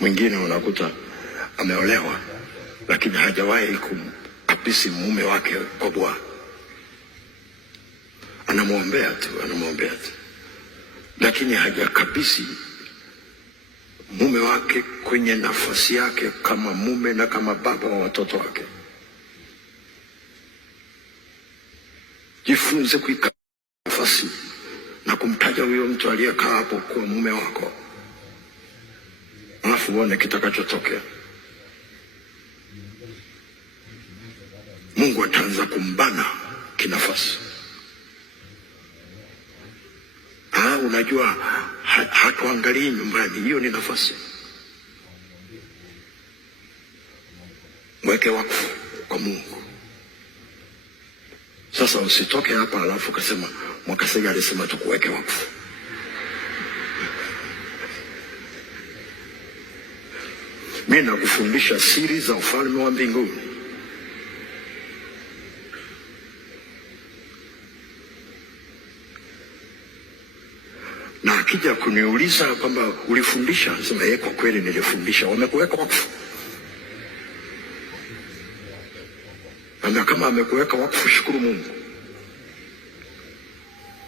Mwingine unakuta ameolewa lakini hajawahi kumkabisi mume wake kwa Bwana. Anamwombea tu, lakini hajakabisi mume wake kwenye nafasi yake kama mume na kama baba wa watoto wake. Jifunze kuika nafasi na kumtaja huyo mtu aliyekaa hapo kwa mume wako, alafu uone kitakachotokea. Mungu ataanza kumbana kinafasi. Unajua hatuangalii nyumbani, hiyo ni nafasi. Mweke wakfu kwa Mungu. Sasa usitoke hapa alafu kasema Mwakasege alisema tukuweke wakfu. Mimi nakufundisha siri za ufalme wa mbinguni. Na akija kuniuliza kwamba ulifundisha, nasema kwa kweli nilifundisha. Wamekuweka wakfu. Na kama amekuweka wakfu, shukuru Mungu,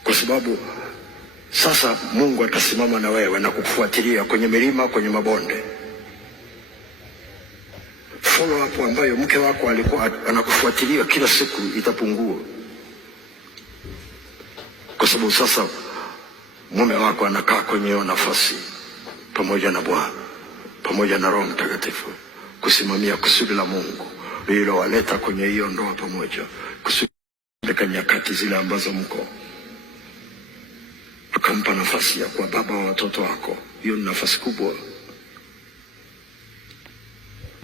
kwa sababu sasa Mungu atasimama na wewe na kukufuatilia kwenye milima, kwenye mabonde. Follow up ambayo mke wako alikuwa anakufuatilia kila siku itapungua, kwa sababu sasa mume wako anakaa kwenye hiyo nafasi pamoja na Bwana, pamoja na Roho Mtakatifu, kusimamia kusudi la Mungu lililowaleta kwenye hiyo ndoa pamoja, kusudi katika nyakati zile ambazo mko. Akampa nafasi ya kuwa baba wa watoto wako. Hiyo ni nafasi kubwa.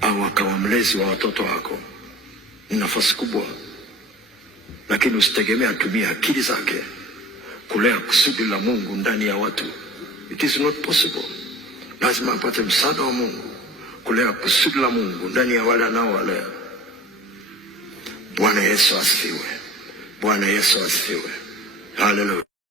Au akawa mlezi wa watoto wako, ni nafasi kubwa. Lakini usitegemea atumie akili zake kulea kusudi la Mungu ndani ya watu. It is not possible. Lazima apate msaada wa Mungu kulea kusudi la Mungu ndani ya wale anaowalea. Bwana Yesu asifiwe. Bwana Yesu asifiwe. Hallelujah.